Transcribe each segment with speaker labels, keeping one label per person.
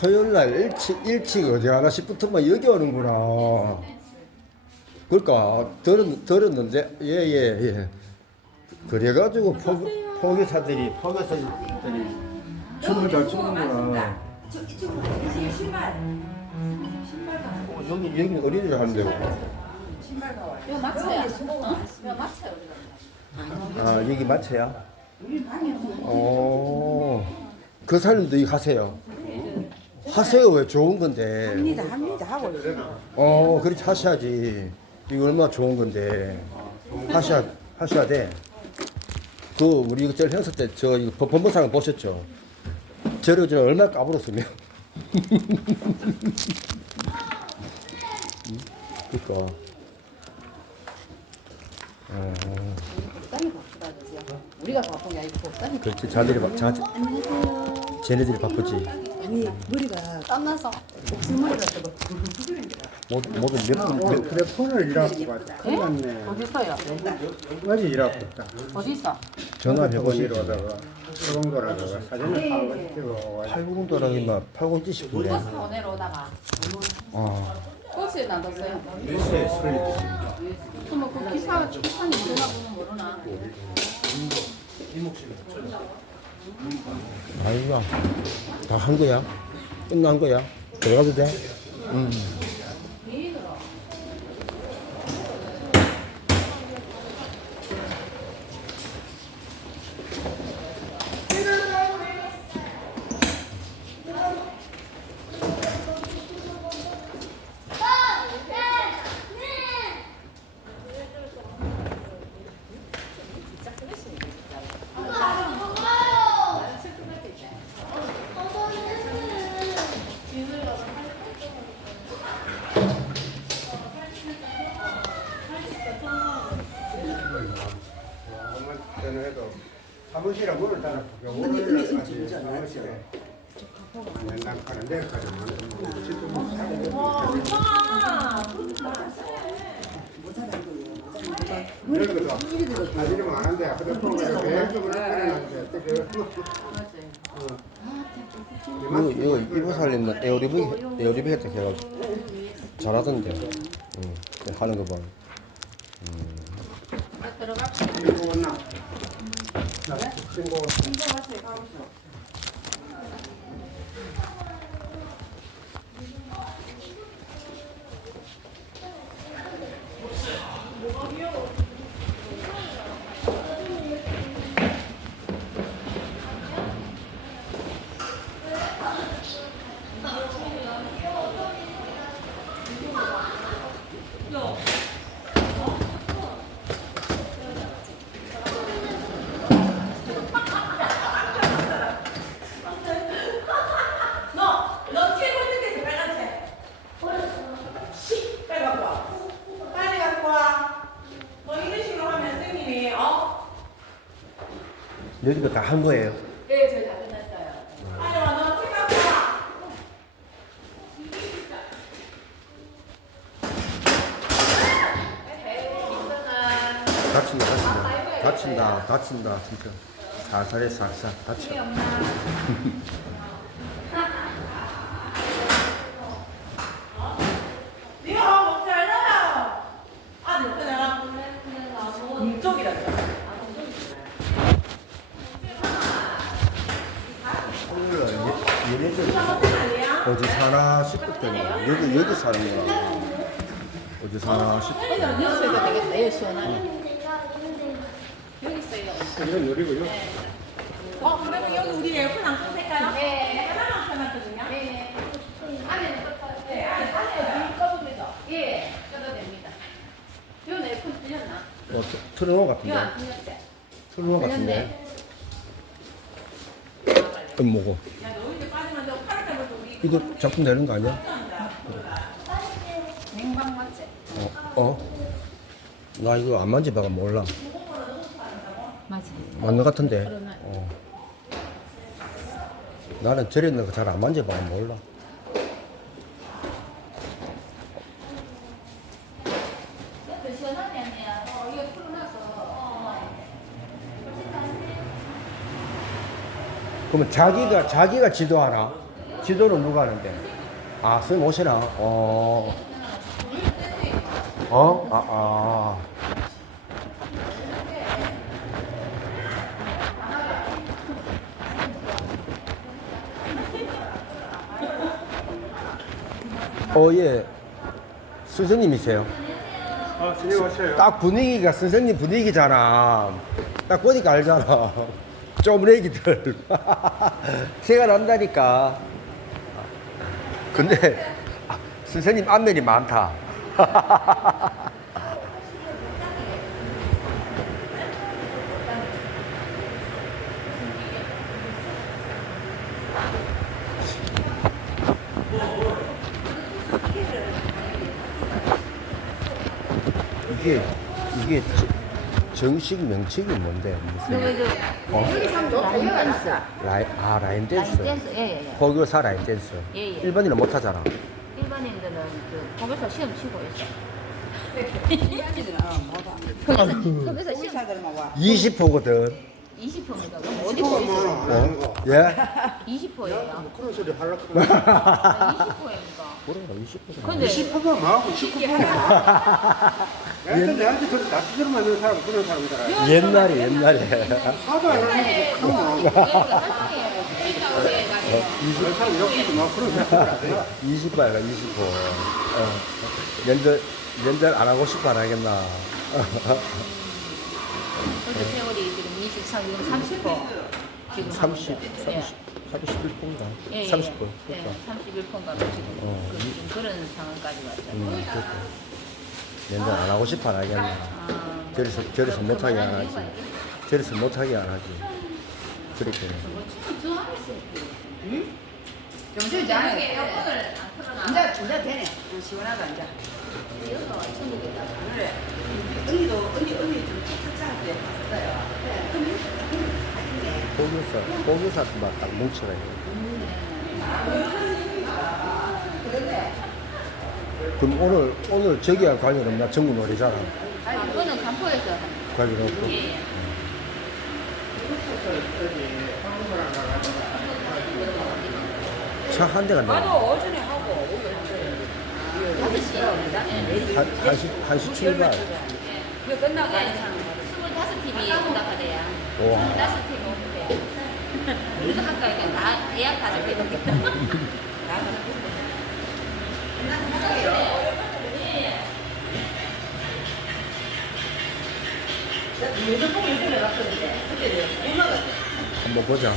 Speaker 1: 토요일 날 일찍 일찍 어디 가나 싶었더만 여기 오는구나. 그러니까 들었 들었는데 예예 예, 그래가지고 포, 포기사들이 포기사들이 춤을 잘 추는구나.
Speaker 2: 저 이쪽으로 이 신발 신발 가
Speaker 1: 어, 여기 여기 어린이들 하는 데고.
Speaker 2: 신발 가 와요.
Speaker 3: 이거 맞춰야. 어? 이거 맞춰요.
Speaker 1: 아 여기 마차야?
Speaker 2: 우리 방에
Speaker 1: 어. 그 사람도 이거 하세요. 하세요 왜 좋은 건데.
Speaker 2: 합니다 합니다 하고 있어요.
Speaker 1: 어 그렇게 하셔야지. 이거 얼마나 좋은 건데. 하셔야 하셔야 돼. 그 우리 이거 제일 행사 때 저 이거 법무상 보셨죠? 저를 저 얼마나 까불었으면. 그니까.
Speaker 3: 바쁘다? 우리가 바쁜 게 아니고
Speaker 1: 그렇지 자들이 바, 자, 쟤네들이 바쁘지.
Speaker 2: 아니 머리가
Speaker 3: 땀나서.
Speaker 2: 목숨머리가 저거
Speaker 1: 모두 모두 몇 분, 몇,
Speaker 4: 휴대폰을 일하고 왔다. 큰일 났네.
Speaker 3: 어디 있어요?
Speaker 4: 어제 일하고 왔다.
Speaker 3: 어디 있어?
Speaker 1: 전화해보시죠.
Speaker 4: 이러다가 그런 거라다가 사진을 한번 찍어.
Speaker 1: 80도라기 막 80, 70분에.
Speaker 3: 버스 보내러 오다가
Speaker 1: 아,
Speaker 3: 버스에 놔뒀어요.
Speaker 4: 몇시에 설리
Speaker 3: 그럼 그 기사 기사님 전화 보면 모르나?
Speaker 1: 아이가 다 한 거야? 끝난 거야? 들어가도 돼? 음.
Speaker 4: 저는 해도 사무실에 문을 닫아. 오늘 사무실에 난 가는 데까지 그래도 사진이 많은데 휴대폰을 계속 그려놨는데 어떻게
Speaker 1: 이거, 이거 이거 살린다. 에어리브, 에어리브 했다 해가지고. 잘하던데. 응. 하는 거 봐.
Speaker 3: 들어가.
Speaker 4: 친구 왔나? 친구
Speaker 5: 너, 너 책을 뜯겠어, 빨간색. 씨, 빨리 갖고 와. 빨리 갖고 와. 너 이런 식으로 하면 선생님이, 어?
Speaker 1: 여기도 다 한 거예요.
Speaker 3: 네, 저희 다 끝났어요.
Speaker 5: 와, 너 와.
Speaker 1: 다친다, 다친다. 다친다, 다친다, 진짜. 살살해, 살살. 다쳐.
Speaker 5: 네가 밥 먹지 알잖아. 아들, 그 내가 금쪽이라 그래.
Speaker 1: 오늘 얘- 얘네들
Speaker 5: 아니야?
Speaker 1: 어디 사나 싶었더니 여기, 여기 사는 거야. 어디 사나 싶
Speaker 3: 여기 있어야 되겠다. 여기 시원하네. 여기 있어요.
Speaker 4: 이건 요리고요.
Speaker 5: 어, 그러면 여기 우리 에어컨 안 끄실까요?
Speaker 3: 네.
Speaker 5: 하나만 켜놨거든요.
Speaker 3: 네. 안에는 또 네, 안에 안에 불 꺼봅니다. 예, 꺼도 됩니다. 이건 에어컨 틀렸나?
Speaker 1: 어, 틀어놓은 것 같은데.
Speaker 3: 안 틀렸대.
Speaker 1: 틀어놓은 것 같은데. 음, 뭐고. 이거 작품 되는 거 아니야?
Speaker 3: 냉방 맞지?
Speaker 1: 어? 어? 나 이거 안 만져봐가 몰라.
Speaker 3: 맞아.
Speaker 1: 맞는 것 같은데. 어. 나는 저래 있는 거 잘 안 만져봐가 몰라. 그러면 자기가 자기가 지도하나? 지도는 누가 하는데? 아, 선생님 오시나? 어. 어? 아, 아. 어, 예. 선생님이세요?
Speaker 4: 아, 진행 왔어요.
Speaker 1: 딱 분위기가 선생님 분위기잖아. 딱 보니까 알잖아. 쪼무레기들. 티가 난다니까. 근데 아, 선생님 안면이 많다. 이게 이게 저- 정식 명칭이 뭔데? 무슨
Speaker 3: 저 라인 댄스.
Speaker 1: 라인 아 라인 댄스.
Speaker 3: 라인 댄스. 예, 예, 예.
Speaker 1: 포교사 라인 댄스.
Speaker 3: 예, 예.
Speaker 1: 일반인은 못 하잖아.
Speaker 3: 일반인들은 그 거기서 시험 치고 있어.
Speaker 5: 어,
Speaker 3: 거기서 시험
Speaker 5: 사들만 와.
Speaker 1: 20호거든.
Speaker 3: 20%입니다. 그럼 어디 보이세요?
Speaker 4: 뭐, 안 하는 거.
Speaker 1: 예?
Speaker 3: 20%예요.
Speaker 4: 뭐 그런 소리 하려고 그래.
Speaker 3: 20%입니까?
Speaker 1: 그래 20호.
Speaker 3: 근데
Speaker 4: 20%가 뭐하고 19%가. 내가 내한테 그다 두드려 맞는 사람, 그런 사람이더라.
Speaker 1: 옛날에 옛날에.
Speaker 4: 하도 안 하는 거, 그런 거.
Speaker 3: 여기가 활동에 있다고 해가지고
Speaker 4: 세상 이렇게 막 그런 사람이더라.
Speaker 1: 20발가 20호. 어. 연절 연절 안 하고 싶어 안 하겠나.
Speaker 3: 그래서 세월이 지금 23, 지금 30%. 지금
Speaker 1: 30,
Speaker 3: 하고 있어요.
Speaker 1: 30, 31호인가?
Speaker 3: 예, 예, 예.
Speaker 1: 30호.
Speaker 3: 예,
Speaker 1: 그러니까.
Speaker 3: 31%인가 지금
Speaker 1: 어.
Speaker 3: 그, 좀 그런 상황까지 왔죠.
Speaker 1: 음. 연절 안 하고 싶어 안 하겠나.
Speaker 3: 아,
Speaker 1: 저리서 저리서 못하게 안 하지. 저리서 못하게 안 하지. 그렇게.
Speaker 5: 정신 잘하게.
Speaker 3: 에어컨을 안 틀어놔.
Speaker 5: 이제 이제 되네. 응, 시원하다 이제.
Speaker 3: 이어서 천국이다.
Speaker 5: 그래. 언니도 언니 언니 좀 착착하게 봤어요.
Speaker 1: 포교사, 포교사만 딱 뭉쳐라. 그럼 오늘, 오늘 저기와 관련 없나? 전국 노래자랑
Speaker 3: 아, 그거는 간포에서
Speaker 1: 관련 없고.
Speaker 3: 예, 예.
Speaker 1: 차한 대가
Speaker 5: 나도
Speaker 1: 나.
Speaker 5: 어전에 하고
Speaker 3: 다섯 시입
Speaker 1: 한, 한시, 한시 출발.
Speaker 5: 이거 끝나고
Speaker 3: 네. 25팀이 온다카래요.
Speaker 1: 와.
Speaker 3: 25팀 오면 돼요. 우리도 아까 이렇게 다 예약 다 잡혀있거든요.
Speaker 1: 한번 보자.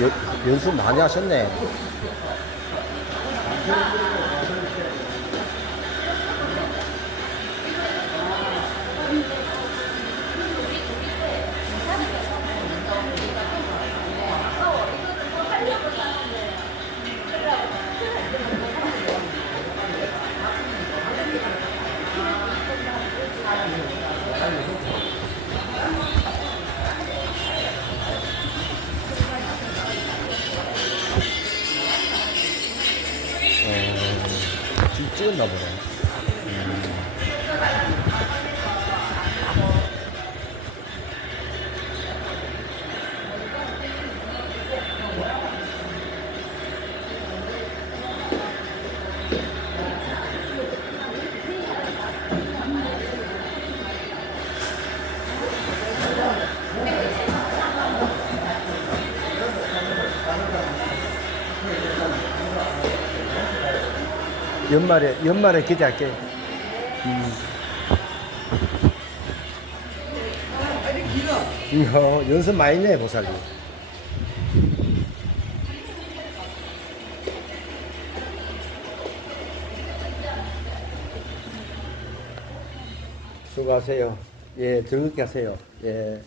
Speaker 1: 연, 연습 많이 하셨네. 어, 지금 찍었나 보네. 연말에 연말에 기대할게. 음. 이거 연습 많이 내 보살이. 수고하세요. 예, 즐겁게 하세요. 예.